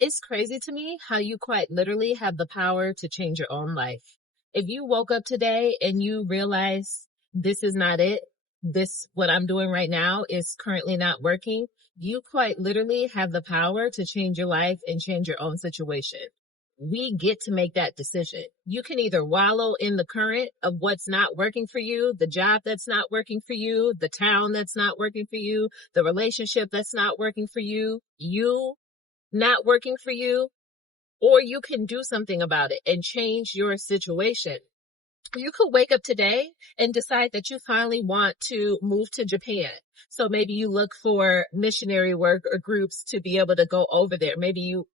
It's crazy to me how you quite literally have the power to change your own life. If you woke up today and you realize this is not it, this, what I'm doing right now is currently not working, you quite literally have the power to change your life and change your own situation. We get to make that decision. You can either wallow in the current of what's not working for you, the job that's not working for you, the town that's not working for you, the relationship that's not working for you not working for you, or you can do something about it and change your situation. You could wake up today and decide that you finally want to move to Japan. So maybe you look for missionary work or groups to be able to go over there. Maybe you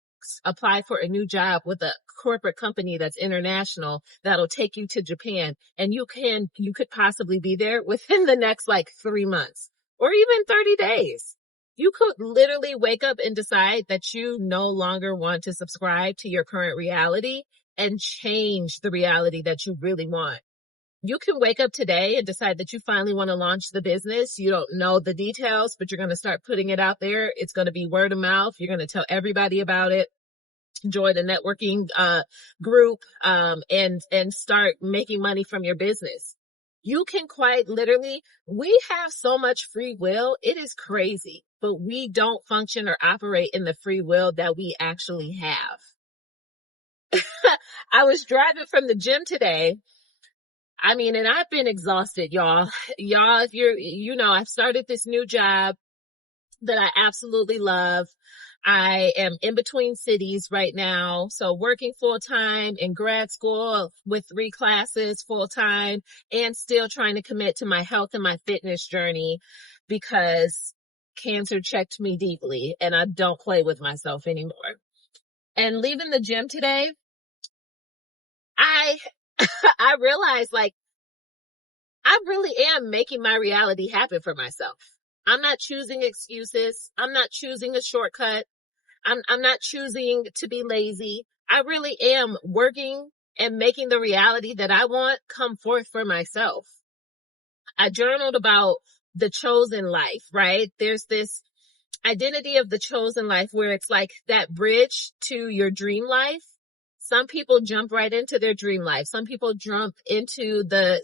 apply for a new job with a corporate company that's international that'll take you to Japan, and you could possibly be there within the next like 3 months or even 30 days. You could literally wake up and decide that you no longer want to subscribe to your current reality and change the reality that you really want. You can wake up today and decide that you finally want to launch the business. You don't know the details, but you're going to start putting it out there. It's going to be word of mouth. You're going to tell everybody about it. Join a networking group and start making money from your business. You can quite literally, we have so much free will. It is crazy, but we don't function or operate in the free will that we actually have. I was driving from the gym today. I mean, and I've been exhausted, y'all. Y'all, if I've started this new job that I absolutely love. I am in between cities right now. So working full time in grad school with 3 classes full time and still trying to commit to my health and my fitness journey because cancer checked me deeply and I don't play with myself anymore. And leaving the gym today, I I realized like I really am making my reality happen for myself. I'm not choosing excuses. I'm not choosing a shortcut. I'm not choosing to be lazy. I really am working and making the reality that I want come forth for myself. I journaled about the chosen life, right? There's this identity of the chosen life where it's like that bridge to your dream life. Some people jump right into their dream life. Some people jump into the,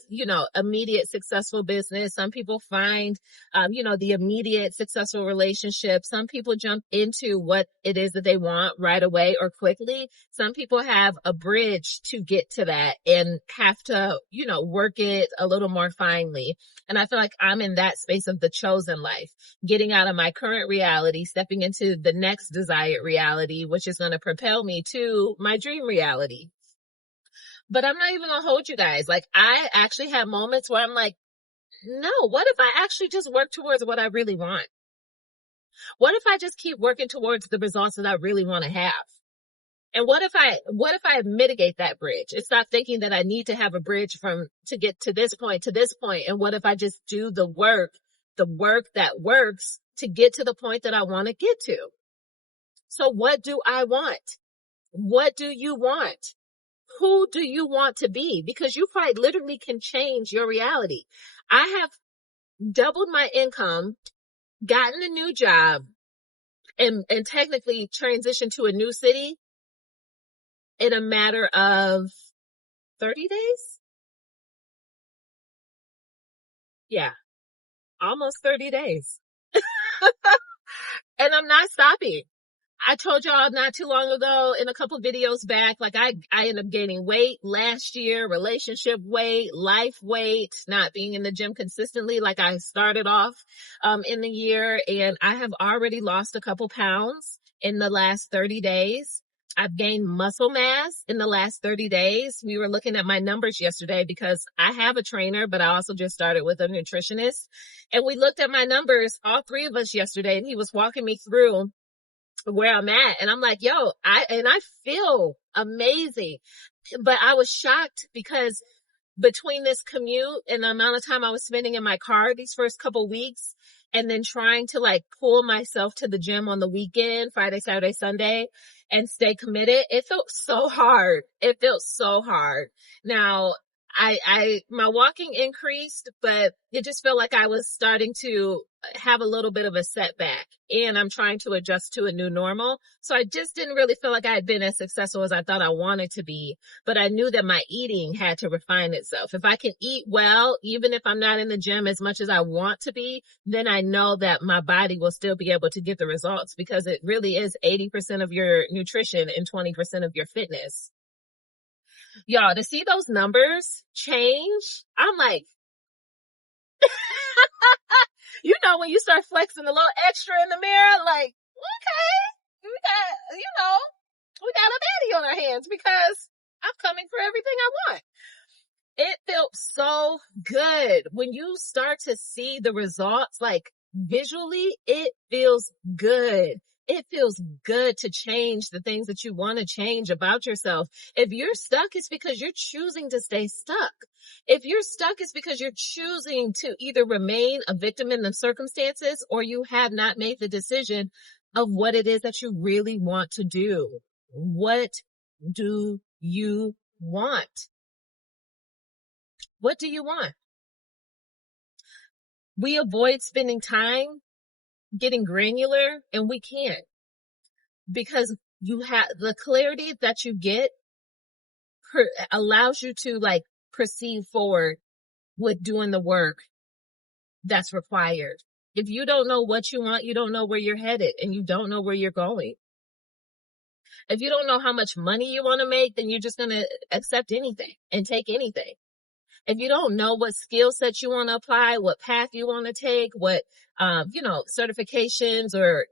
immediate successful business. Some people find, the immediate successful relationship. Some people jump into what it is that they want right away or quickly. Some people have a bridge to get to that and have to, work it a little more finely. And I feel like I'm in that space of the chosen life, getting out of my current reality, stepping into the next desired reality, which is going to propel me to my dream reality. But I'm not even going to hold you guys. Like, I actually have moments where I'm like, no, what if I actually just work towards what I really want? What if I just keep working towards the results that I really want to have? And what if I mitigate that bridge and stop thinking that I need to have a bridge to get to this point, to this point? And what if I just do the work that works to get to the point that I want to get to? So what do I want? What do you want? Who do you want to be? Because you quite literally can change your reality. I have doubled my income, gotten a new job, and technically transitioned to a new city in a matter of 30 days? Yeah, almost 30 days. And I'm not stopping. I told y'all not too long ago in a couple videos back, like I ended up gaining weight last year, relationship weight, life weight, not being in the gym consistently like I started off in the year. And I have already lost a couple pounds in the last 30 days. I've gained muscle mass in the last 30 days. We were looking at my numbers yesterday because I have a trainer, but I also just started with a nutritionist. And we looked at my numbers, all 3 of us yesterday, and he was walking me through where I'm at. And I'm like, yo, I feel amazing. But I was shocked because between this commute and the amount of time I was spending in my car these first couple weeks, and then trying to like pull myself to the gym on the weekend, Friday, Saturday, Sunday, and stay committed, it felt so hard. It felt so hard. Now, my walking increased, but it just felt like I was starting to have a little bit of a setback, and I'm trying to adjust to a new normal. So I just didn't really feel like I had been as successful as I thought I wanted to be, but I knew that my eating had to refine itself. If I can eat well, even if I'm not in the gym as much as I want to be, then I know that my body will still be able to get the results, because it really is 80% of your nutrition and 20% of your fitness. Y'all, to see those numbers change, I'm like, when you start flexing a little extra in the mirror, like, okay, we got a baddie on our hands, because I'm coming for everything I want. It felt so good when you start to see the results, like visually, it feels good. It feels good to change the things that you want to change about yourself. If you're stuck, it's because you're choosing to stay stuck. If you're stuck, it's because you're choosing to either remain a victim in the circumstances, or you have not made the decision of what it is that you really want to do. What do you want? What do you want? We avoid spending time getting granular, and we can't, because you have the clarity that you get allows you to like proceed forward with doing the work that's required. If you don't know what you want, you don't know where you're headed, and you don't know where you're going. If you don't know how much money you want to make, then you're just going to accept anything and take anything. If you don't know what skill sets you want to apply, what path you want to take, what, certifications or,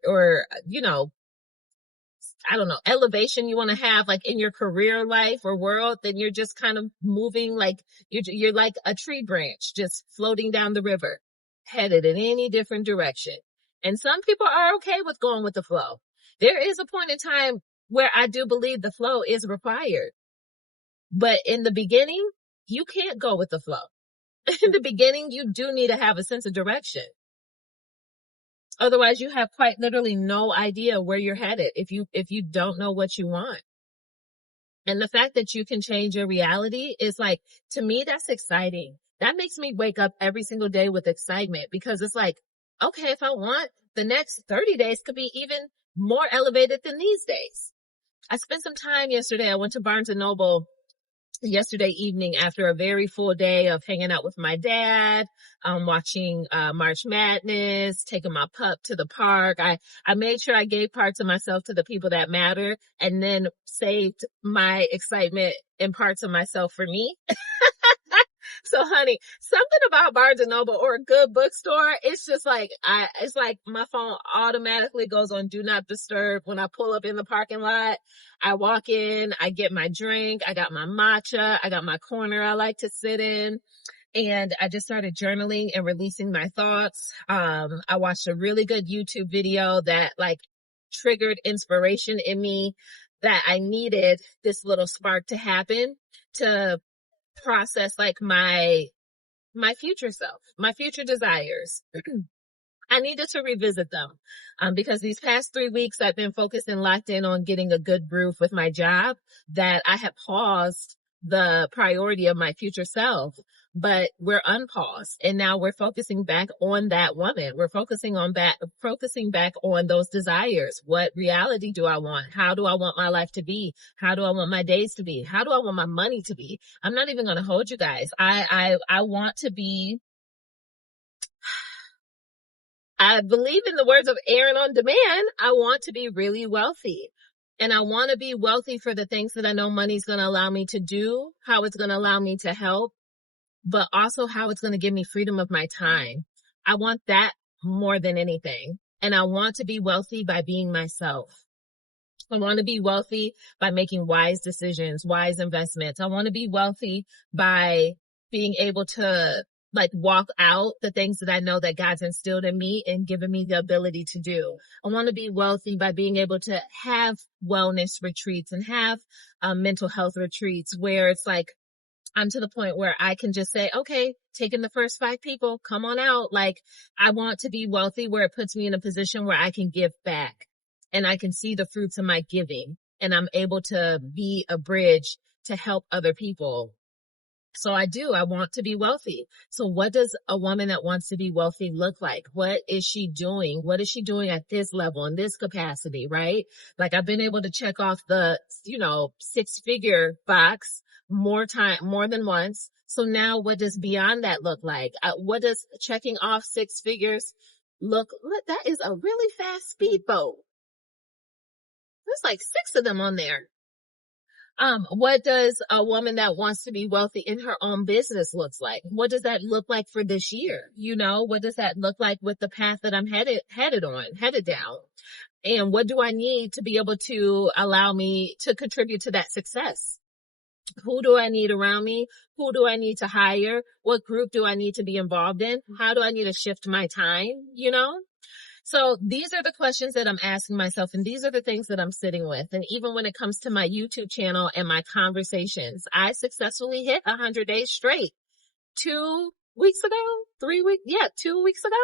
I don't know, elevation you want to have like in your career life or world, then you're just kind of moving like you're like a tree branch just floating down the river, headed in any different direction. And some people are okay with going with the flow. There is a point in time where I do believe the flow is required. But in the beginning, you can't go with the flow. In the beginning, you do need to have a sense of direction. Otherwise, you have quite literally no idea where you're headed if you don't know what you want. And the fact that you can change your reality is like, to me, that's exciting. That makes me wake up every single day with excitement, because it's like, okay, if I want, the next 30 days could be even more elevated than these days. I spent some time yesterday. I went to Barnes & Noble yesterday evening after a very full day of hanging out with my dad, watching March Madness, taking my pup to the park. I made sure I gave parts of myself to the people that matter, and then saved my excitement and parts of myself for me. So honey, something about Barnes & Noble or a good bookstore, it's just like, it's like my phone automatically goes on do not disturb when I pull up in the parking lot. I walk in, I get my drink, I got my matcha, I got my corner I like to sit in. And I just started journaling and releasing my thoughts. I watched a really good YouTube video that like triggered inspiration in me, that I needed this little spark to happen to process like my future self, my future desires. I needed to revisit them, because these past 3 weeks I've been focused and locked in on getting a good groove with my job, that I have paused the priority of my future self. But we're unpaused, and now we're focusing back on that woman. We're focusing back on those desires. What reality do I want? How do I want my life to be? How do I want my days to be? How do I want my money to be? I'm not even going to hold you guys. I want to be, I believe in the words of Aaron on Demand, I want to be really wealthy. And I want to be wealthy for the things that I know money's going to allow me to do, how it's going to allow me to help, but also how it's going to give me freedom of my time. I want that more than anything. And I want to be wealthy by being myself. I want to be wealthy by making wise decisions, wise investments. I want to be wealthy by being able to like walk out the things that I know that God's instilled in me and given me the ability to do. I want to be wealthy by being able to have wellness retreats and have mental health retreats where it's like, I'm to the point where I can just say, okay, taking the first 5 people, come on out. Like, I want to be wealthy where it puts me in a position where I can give back and I can see the fruits of my giving, and I'm able to be a bridge to help other people. So I want to be wealthy. So what does a woman that wants to be wealthy look like? What is she doing? What is she doing at this level, in this capacity, right? Like I've been able to check off the, 6-figure box more than once. So now what does beyond that look like? What does checking off 6 figures look? That is a really fast speedboat. There's like 6 of them on there. What does a woman that wants to be wealthy in her own business looks like? What does that look like for this year? What does that look like with the path that I'm headed down? And what do I need to be able to allow me to contribute to that success? Who do I need around me? Who do I need to hire? What group do I need to be involved in? How do I need to shift my time? So these are the questions that I'm asking myself, and these are the things that I'm sitting with. And even when it comes to my YouTube channel and my conversations, I successfully hit 100 days straight 2 weeks ago, 3 weeks. Yeah, 2 weeks ago.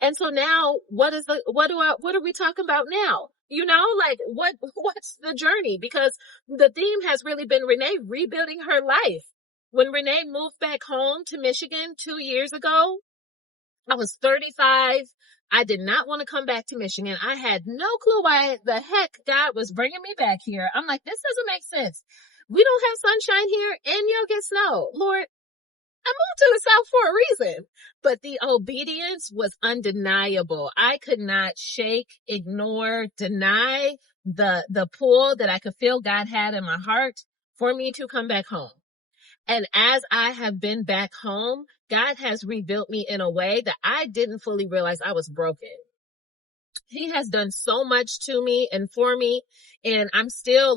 And so now what are we talking about now? What's the journey? Because the theme has really been Renee rebuilding her life. When Renee moved back home to Michigan 2 years ago, I was 35. I did not want to come back to Michigan. I had no clue why the heck God was bringing me back here. I'm like, this doesn't make sense. We don't have sunshine here and you'll get snow. Lord, I moved to the South for a reason, but the obedience was undeniable. I could not shake, ignore, deny the pull that I could feel God had in my heart for me to come back home. And as I have been back home, God has rebuilt me in a way that I didn't fully realize I was broken. He has done so much to me and for me, and I'm still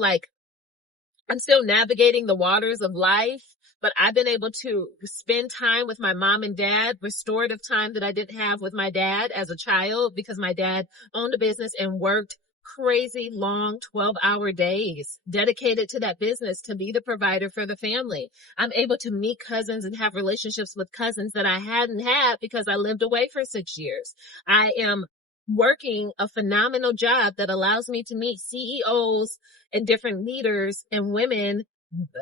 navigating the waters of life, but I've been able to spend time with my mom and dad, restorative time that I didn't have with my dad as a child because my dad owned a business and worked crazy long 12-hour days dedicated to that business to be the provider for the family. I'm able to meet cousins and have relationships with cousins that I hadn't had because I lived away for 6 years. I am working a phenomenal job that allows me to meet CEOs and different leaders and women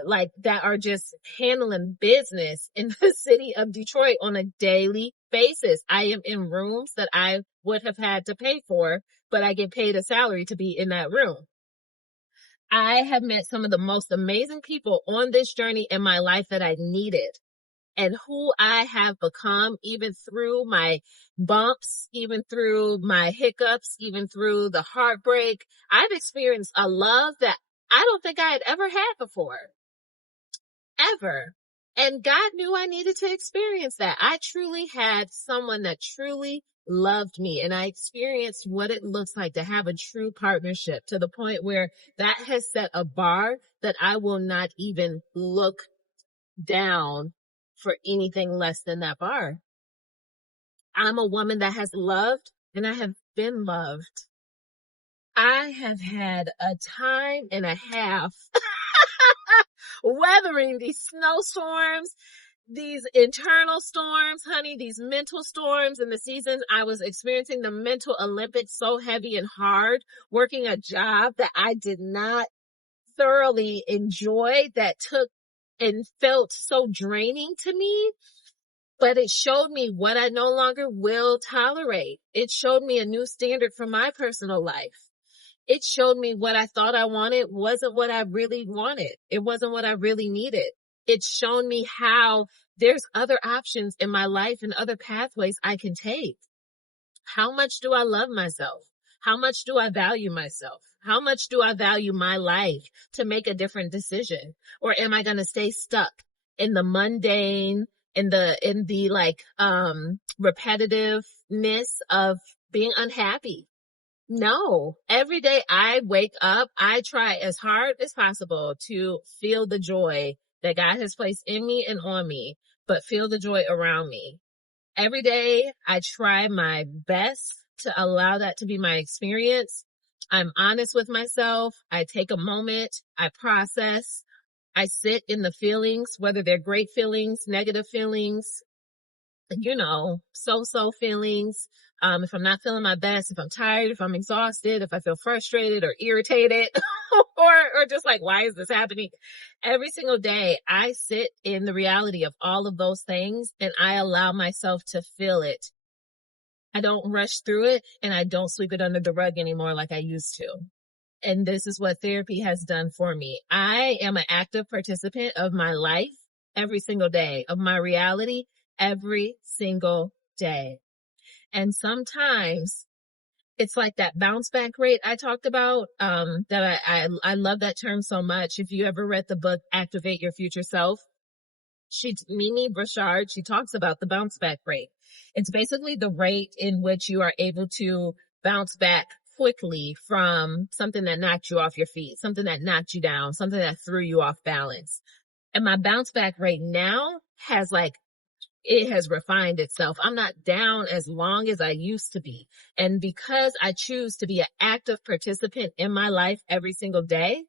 like that are just handling business in the city of Detroit on a daily basis. I am in rooms that I would have had to pay for, but I get paid a salary to be in that room. I have met some of the most amazing people on this journey in my life that I needed. And who I have become, even through my bumps, even through my hiccups, even through the heartbreak, I've experienced a love that I don't think I had ever had before. Ever. And God knew I needed to experience that. I truly had someone that truly loved me, and I experienced what it looks like to have a true partnership to the point where that has set a bar that I will not even look down for anything less than that bar. I'm a woman that has loved, and I have been loved. I have had a time and a half weathering these snowstorms, these internal storms, honey, these mental storms in the season. I was experiencing the mental Olympics so heavy and hard, working a job that I did not thoroughly enjoy, that took and felt so draining to me. But it showed me what I no longer will tolerate. It showed me a new standard for my personal life. It showed me what I thought I wanted wasn't what I really wanted. It wasn't what I really needed. It's shown me how there's other options in my life and other pathways I can take. How much do I love myself? How much do I value myself? How much do I value my life to make a different decision? Or am I going to stay stuck in the mundane, in the repetitiveness of being unhappy? No, every day I wake up, I try as hard as possible to feel the joy that God has placed in me and on me, but feel the joy around me. Every day I try my best to allow that to be my experience. I'm honest with myself. I take a moment. I process. I sit in the feelings, whether they're great feelings, negative feelings, so-so feelings. If I'm not feeling my best, if I'm tired, if I'm exhausted, if I feel frustrated or irritated, or just like, why is this happening? Every single day, I sit in the reality of all of those things and I allow myself to feel it. I don't rush through it and I don't sweep it under the rug anymore like I used to. And this is what therapy has done for me. I am an active participant of my life every single day, of my reality every single day. And sometimes it's like that bounce back rate I talked about, that I love that term so much. If you ever read the book, Activate Your Future Self, Mimi Burchard, she talks about the bounce back rate. It's basically the rate in which you are able to bounce back quickly from something that knocked you off your feet, something that knocked you down, something that threw you off balance. And my bounce back rate now it has refined itself. I'm not down as long as I used to be. And because I choose to be an active participant in my life every single day,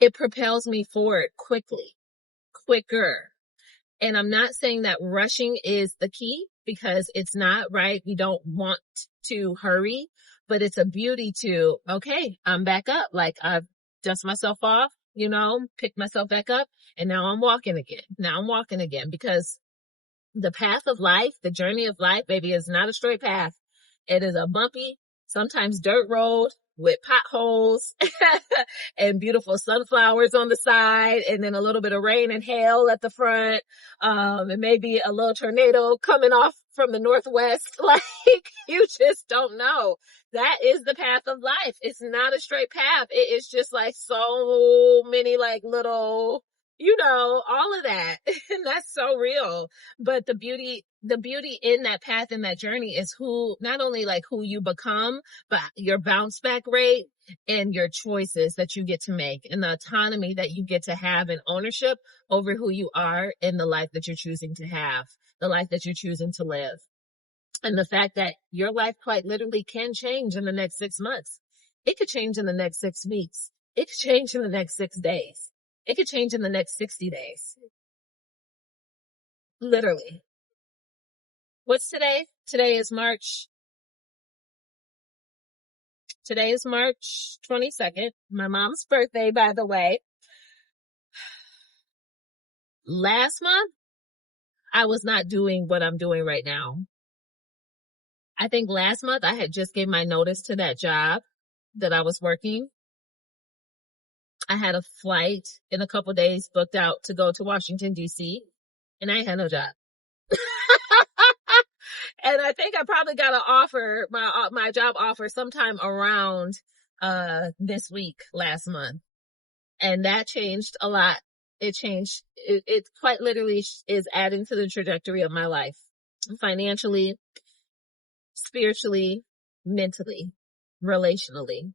it propels me forward quicker. And I'm not saying that rushing is the key, because it's not, right? We don't want to hurry, but it's a beauty to, okay, I'm back up. Like, I've dust myself off, pick myself back up, and now I'm walking again. Because the path of life, the journey of life, baby, is not a straight path. It is a bumpy, sometimes dirt road with potholes and beautiful sunflowers on the side, and then a little bit of rain and hail at the front. And maybe a little tornado coming off from the northwest. Like, you just don't know. That is the path of life. It's not a straight path. It is just like so many like little, all of that. And that's so real. But the beauty in that path and that journey is not only like who you become, but your bounce back rate and your choices that you get to make, and the autonomy that you get to have, and ownership over who you are and the life that you're choosing to have, the life that you're choosing to live. And the fact that your life quite literally can change in the next 6 months. It could change in the next 6 weeks. It could change in the next 6 days. It could change in the next 60 days. Literally. What's today? Today is March 22nd. My mom's birthday, by the way. Last month, I was not doing what I'm doing right now. I think last month I had just gave my notice to that job that I was working. I had a flight in a couple days booked out to go to Washington, D.C., and I ain't had no job. And I think I probably got an offer, my job offer, sometime around this week, last month. And that changed a lot. It changed. It quite literally is adding to the trajectory of my life, financially, spiritually, mentally, relationally.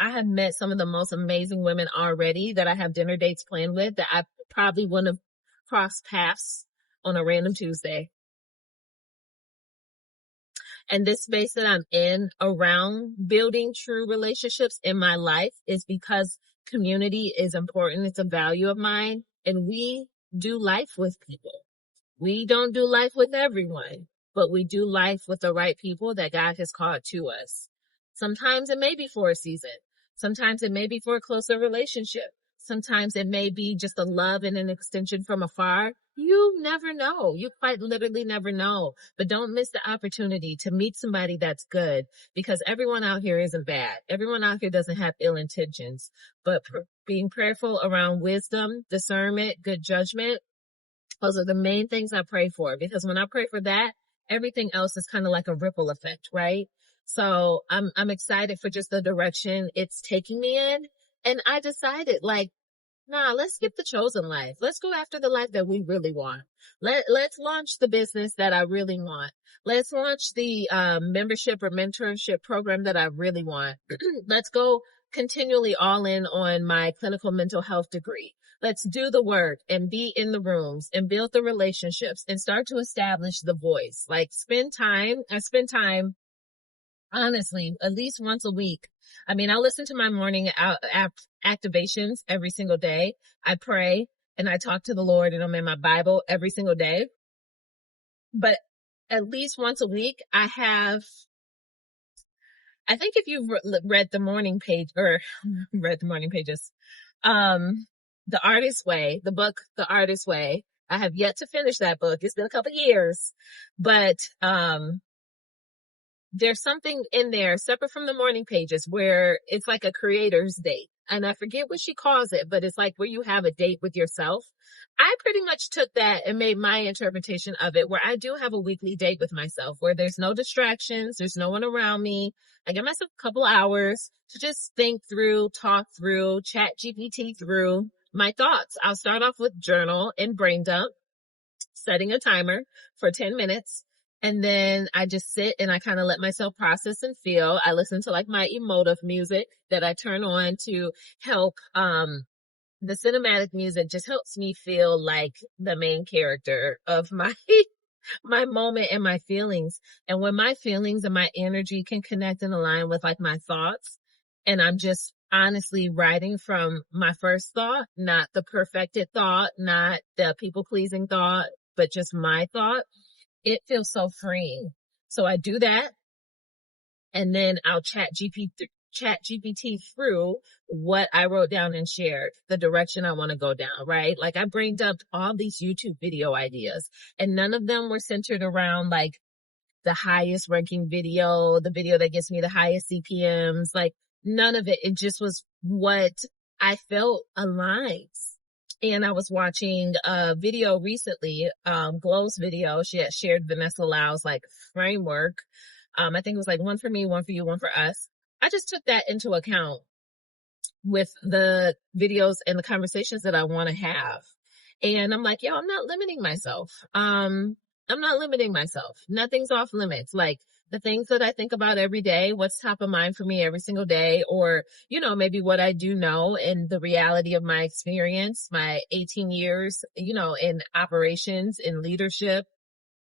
I have met some of the most amazing women already that I have dinner dates planned with that I probably wouldn't have crossed paths on a random Tuesday. And this space that I'm in around building true relationships in my life is because community is important. It's a value of mine. And we do life with people. We don't do life with everyone, but we do life with the right people that God has called to us. Sometimes it may be for a season. Sometimes it may be for a closer relationship. Sometimes it may be just a love and an extension from afar. You never know. You quite literally never know. But don't miss the opportunity to meet somebody that's good, because everyone out here isn't bad. Everyone out here doesn't have ill intentions. But being prayerful around wisdom, discernment, good judgment, those are the main things I pray for. Because when I pray for that, everything else is kind of like a ripple effect, right? So I'm excited for just the direction it's taking me in. And I decided, like, nah, let's skip the chosen life. Let's go after the life that we really want. Let's launch the business that I really want. Let's launch the membership or mentorship program that I really want. Let's go continually all in on my clinical mental health degree. Let's do the work and be in the rooms and build the relationships and start to establish the voice. Like, I spend time, honestly, at least once a week. I mean, I listen to my morning activations every single day. I pray and I talk to the Lord, and I'm in my Bible every single day. But at least once a week, I think if you've read the morning page or read the morning pages, The Artist's Way, the book, The Artist's Way, I have yet to finish that book. It's been a couple years, but, there's something in there separate from the morning pages where it's like a creator's date. And I forget what she calls it, but it's like where you have a date with yourself. I pretty much took that and made my interpretation of it, where I do have a weekly date with myself, where there's no distractions, there's no one around me. I give myself a couple hours to just think through, talk through, chat GPT through my thoughts. I'll start off with journal and brain dump, setting a timer for 10 minutes. And then I just sit and I kind of let myself process and feel. I listen to like my emotive music that I turn on to help, the cinematic music just helps me feel like the main character of my, my moment and my feelings. And when my feelings and my energy can connect and align with like my thoughts, and I'm just honestly writing from my first thought, not the perfected thought, not the people pleasing thought, but just my thought, it feels so freeing. So I do that, and then I'll chat GPT through what I wrote down and shared, the direction I want to go down, right? Like I brain dumped all these YouTube video ideas, and none of them were centered around like the highest ranking video, the video that gets me the highest CPMs, like none of it. It just was what I felt aligns. And I was watching a video recently, Glow's video. She had shared Vanessa Lau's like framework. I think it was like one for me, one for you, one for us. I just took that into account with the videos and the conversations that I want to have. And I'm like, yo, I'm not limiting myself. I'm not limiting myself. Nothing's off limits. Like the things that I think about every day, what's top of mind for me every single day, or, you know, maybe what I do know and the reality of my experience, my 18 years, you know, in operations, in leadership,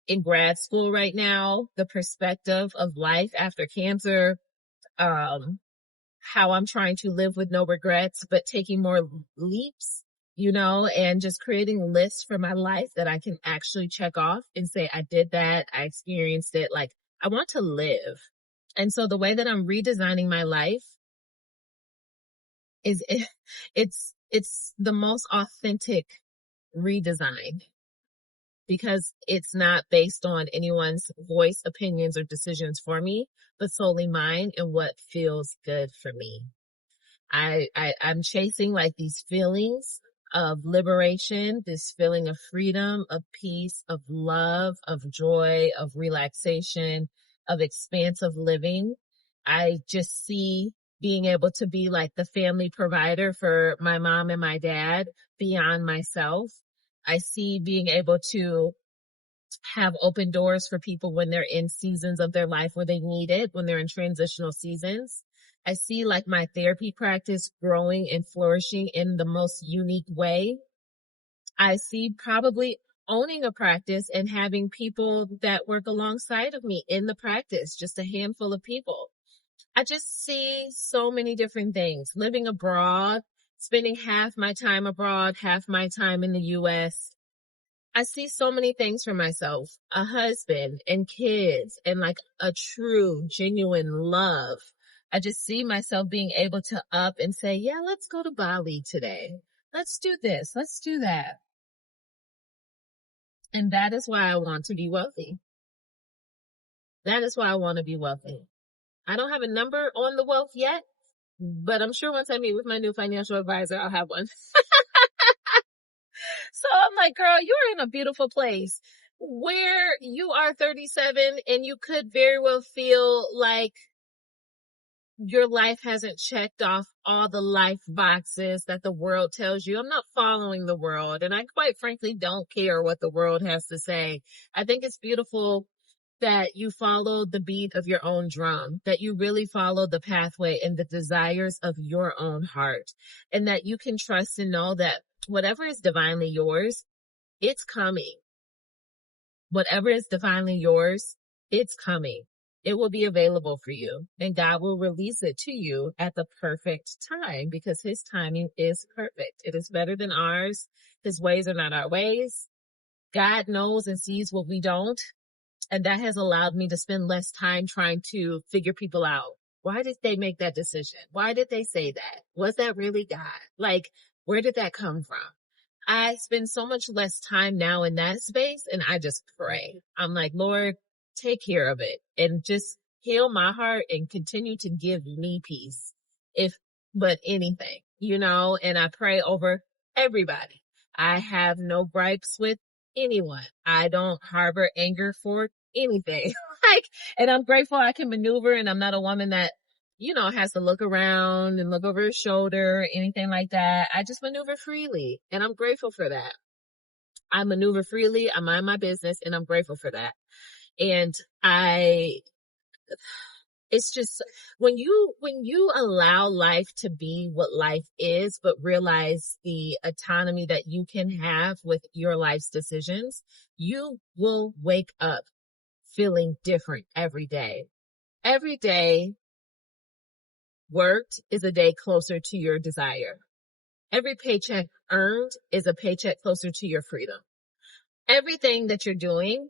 in grad school right now, the perspective of life after cancer, how I'm trying to live with no regrets, but taking more leaps, you know, and just creating lists for my life that I can actually check off and say, I did that. I experienced it. Like I want to live. And so the way that I'm redesigning my life is it's the most authentic redesign, because it's not based on anyone's voice, opinions, or decisions for me, but solely mine and what feels good for me. I'm chasing like these feelings of liberation, this feeling of freedom, of peace, of love, of joy, of relaxation, of expansive living. I just see being able to be like the family provider for my mom and my dad beyond myself. I see being able to have open doors for people when they're in seasons of their life where they need it, when they're in transitional seasons. I see like my therapy practice growing and flourishing in the most unique way. I see probably owning a practice and having people that work alongside of me in the practice, just a handful of people. I just see so many different things. Living abroad, spending half my time abroad, half my time in the US. I see so many things for myself, a husband and kids and like a true, genuine love. I just see myself being able to up and say, yeah, let's go to Bali today. Let's do this. Let's do that. And that is why I want to be wealthy. That is why I want to be wealthy. I don't have a number on the wealth yet, but I'm sure once I meet with my new financial advisor, I'll have one. So I'm like, girl, you're in a beautiful place where you are 37 and you could very well feel like your life hasn't checked off all the life boxes that the world tells you. I'm not following the world, and I quite frankly don't care what the world has to say. I think it's beautiful that you follow the beat of your own drum, that you really follow the pathway and the desires of your own heart, and that you can trust and know that whatever is divinely yours, it's coming. Whatever is divinely yours, it's coming. It will be available for you, and God will release it to you at the perfect time, because his timing is perfect. It is better than ours. His ways are not our ways. God knows and sees what we don't. And that has allowed me to spend less time trying to figure people out. Why did they make that decision? Why did they say that? Was that really God? Like, where did that come from? I spend so much less time now in that space, and I just pray. I'm like, Lord, take care of it and just heal my heart and continue to give me peace. If, but anything, and I pray over everybody. I have no gripes with anyone. I don't harbor anger for anything. And I'm grateful I can maneuver, and I'm not a woman that has to look around and look over her shoulder or anything like that. I just maneuver freely, and I'm grateful for that. I maneuver freely, I mind my business, and I'm grateful for that. And it's just when you allow life to be what life is, but realize the autonomy that you can have with your life's decisions, you will wake up feeling different every day. Every day worked is a day closer to your desire. Every paycheck earned is a paycheck closer to your freedom. Everything that you're doing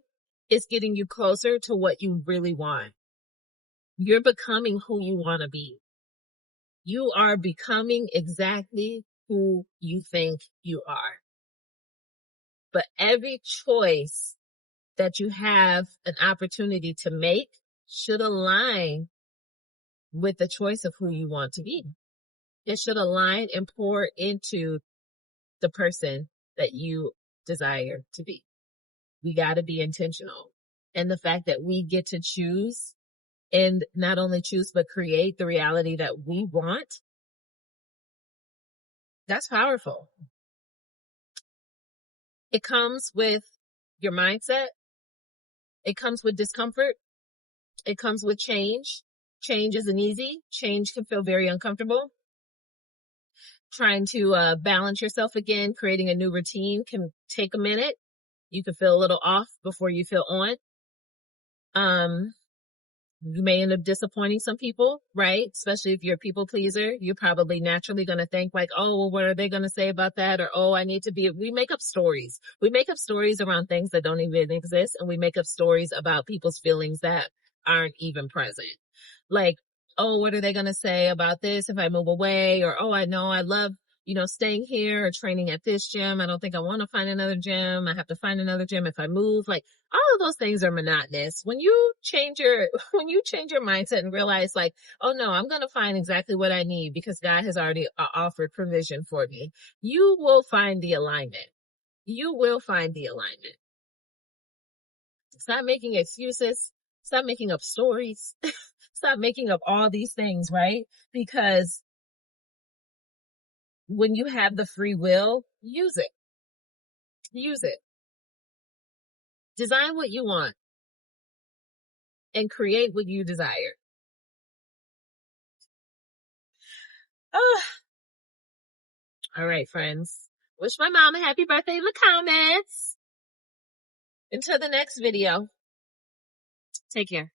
is getting you closer to what you really want. You're becoming who you want to be. You are becoming exactly who you think you are. But every choice that you have an opportunity to make should align with the choice of who you want to be. It should align and pour into the person that you desire to be. We got to be intentional. And the fact that we get to choose, and not only choose, but create the reality that we want, that's powerful. It comes with your mindset. It comes with discomfort. It comes with change. Change isn't easy. Change can feel very uncomfortable. Trying to balance yourself again, creating a new routine can take a minute. You can feel a little off before you feel on. You may end up disappointing some people, right? Especially if you're a people pleaser. You're probably naturally going to think like, oh, well, what are they going to say about that? Or, oh, we make up stories. We make up stories around things that don't even exist. And we make up stories about people's feelings that aren't even present. Like, oh, what are they going to say about this if I move away? Or, oh, I know I love, staying here or training at this gym. I don't think I want to find another gym. I have to find another gym if I move. Like, all of those things are monotonous. When you change your mindset and realize like, oh no, I'm going to find exactly what I need because God has already offered provision for me, you will find the alignment. You will find the alignment. Stop making excuses. Stop making up stories. Stop making up all these things, right? Because when you have the free will, use it. Use it. Design what you want and create what you desire. Oh. All right, friends. Wish my mom a happy birthday in the comments. Until the next video. Take care.